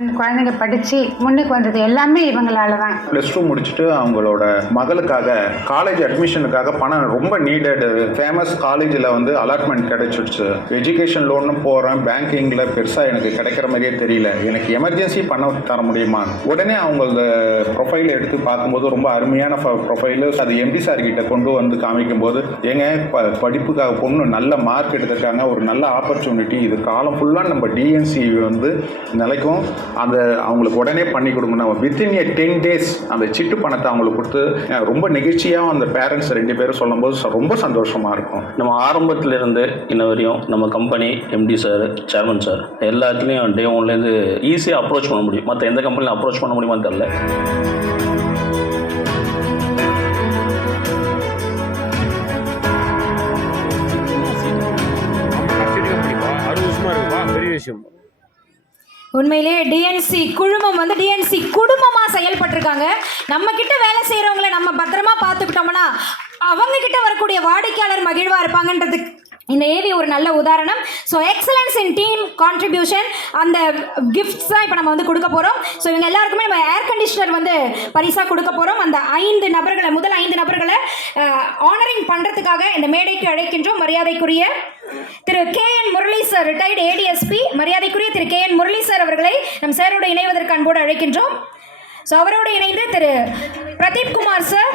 குழந்தைங்க படித்து முன்னுக்கு வந்தது எல்லாமே இவங்களால தான். +2 முடிச்சுட்டு அவங்களோட மகளுக்காக காலேஜ் அட்மிஷனுக்காக பணம் ரொம்ப நீடட் ஃபேமஸ் காலேஜில் அலாட்மெண்ட் கிடைச்சிடுச்சு. எஜுகேஷன் லோன்னு போகிறேன், பேங்கிங்கில் பெருசாக எனக்கு கிடைக்கிற மாதிரியே தெரியல. எனக்கு எமர்ஜென்சி பணம் தர முடியுமா? உடனே அவங்களோட ப்ரொஃபைலை எடுத்து பார்க்கும்போது ரொம்ப அருமையான ப்ரொஃபைலு. அது எம்டி சார் கிட்ட கொண்டு காமிக்கும்போது ஏங்க படிப்புக்காக பொண்ணு நல்ல மார்க் எடுத்திருக்காங்க, ஒரு நல்ல ஆப்பர்ச்சுனிட்டி, இது காலம் ஃபுல்லாக நம்ம டிஎன்சி நிலைக்கும், அந்த அவங்களுக்கு உடனே பண்ணி கொடுக்கணும். வித்தின் 10 days அந்த சிட்டு பணத்தை அவங்களுக்கு கொடுத்து ரொம்ப நெகிழ்ச்சியாக அந்த பேரண்ட்ஸ் 2 பேரும் சொல்லும்போது ரொம்ப சந்தோஷமாக இருக்கும். நம்ம ஆரம்பத்திலிருந்து இன்ன வரையும் நம்ம company MD sir, chairman sir எல்லாத்துலேயும் டே ஒன்லேருந்து ஈஸியாக அப்ரோச் பண்ண முடியும். மற்ற எந்த கம்பெனியும் அப்ரோச் பண்ண முடியுமான்னு தெரில. உண்மையிலே டிஎன்சி குழுமம் டிஎன்சி குடும்பமாக செயல்பட்டிருக்காங்க. நம்ம கிட்ட வேலை செய்கிறவங்களை நம்ம பத்திரமா பார்த்துக்கிட்டோம்னா அவங்க கிட்ட வரக்கூடிய வாடிக்கையாளர் மகிழ்வாக இருப்பாங்கன்றதுக்கு இந்த ஏவி ஒரு நல்ல உதாரணம். ஸோ எக்ஸலன்ஸ் இன் டீம் கான்ட்ரிபியூஷன் அந்த கிஃப்ட்ஸ் தான் இப்போ நம்ம கொடுக்க போகிறோம். ஸோ இவங்க எல்லாருக்குமே நம்ம ஏர் கண்டிஷனர் பரிசாக கொடுக்க போகிறோம். அந்த முதல் 5 நபர்களை ஆனரிங் பண்ணுறதுக்காக இந்த மேடைக்கு அழைக்கின்றோம். மரியாதைக்குரிய திரு KN Murali sir, retired ADSP, மரியாதைக்குரிய திரு KN முரளி சார் அவர்களை நம் சாரோடு இணைவதற்கு அன்போடு அழைக்கின்றோம். ஸோ அவரோடு இணைந்து Thiru Pradeep Kumar sir,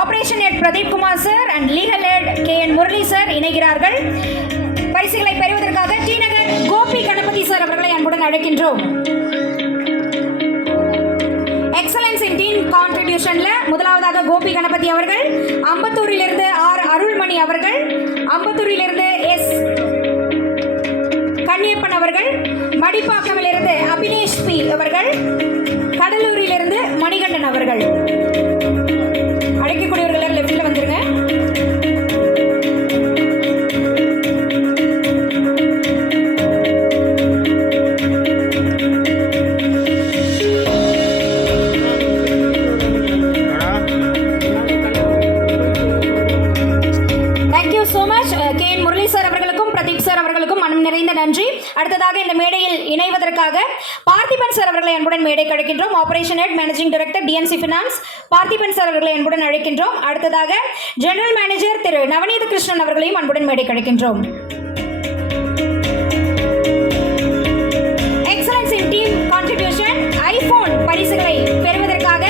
operation head Pradeep Kumar sir and legal head KN Murali sir இணைகிறார்கள். பரிசுகளை பெறுவதற்காக டி நகர் கோபி கணபதி சார் அவர்களை அன்புடன் அழைக்கின்றோம். எக்ஸலன்ஸ் இன் டீம் கான்ட்ரிபியூஷன்ல முதலாவதாக கோபி கணபதி அவர்கள், அம்பத்தூரிலிருந்து ஆர் அருள்மணி அவர்கள், அம்பத்தூரிலிருந்து எஸ் கண்ணியப்பன் அவர்கள், மடிப்பாக்கமிலிருந்து அபினேஷ் பி அவர்கள், கடலூரிலிருந்து மணிகண்டன் அவர்கள். அழைக்கக்கூடியவர்கள் லெஃப்ட்ல வந்துருங்க. Thank you so much KN Murali sir அவர்களுக்கும் பிரதீப் சார் அவர்களுக்கும் மனம் நிறைந்த நன்றி. அடுத்ததாக இந்த மேடையில் இணைவதற்காக பார்த்திபன் சார் அவர்களை அன்புடன் மேடைக்கு அழைக்கின்றோம். Operation head managing director DNC finance Parthiban sir அவர்களை அன்புடன் அழைக்கின்றோம். அடுத்ததாக ஜெனரல் மேனேஜர் திரு நவநீத கிருஷ்ணன் அவர்களையும் அன்புடன் மேடைக்கு அழைக்கின்றோம். எக்ஸலன்ஸ் இன் டீம் கான்ட்ரிபியூஷன் ஐபோன் பரிசுகளை பெறுவதற்காக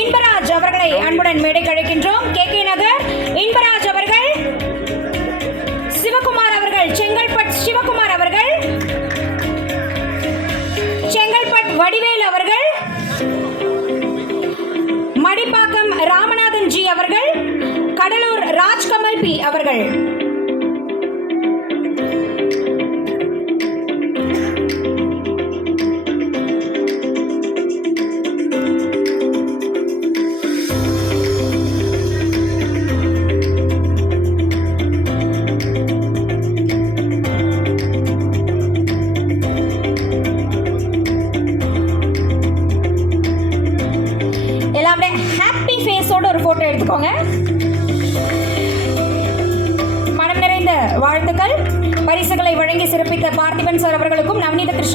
இன்பராஜ் அவர்களை அன்புடன் மேடைக்கு அழைக்கின்றோம். KK நகர் இன்பராஜ் அவர்கள், சிவகுமார் அவர்கள், செங்கல்பட் சிவகுமார் அவர்கள், செங்கல்பட் வடிவேல் அவர்கள், மடிப்பாக்கம் ராமநாதன் ஜி அவர்கள், கடலூர் ராஜ்கமல் பி அவர்கள். ஹாப்பி ஃபேஸோட ஒரு போட்டோ எடுத்துக்கோங்க. மனம் நிறைந்த வாழ்த்துக்கள். பரிசுகளை வழங்கி சிறப்பித்த பார்த்திபன் சார் அவர்களுக்கும் நவநீத கிருஷ்ணன்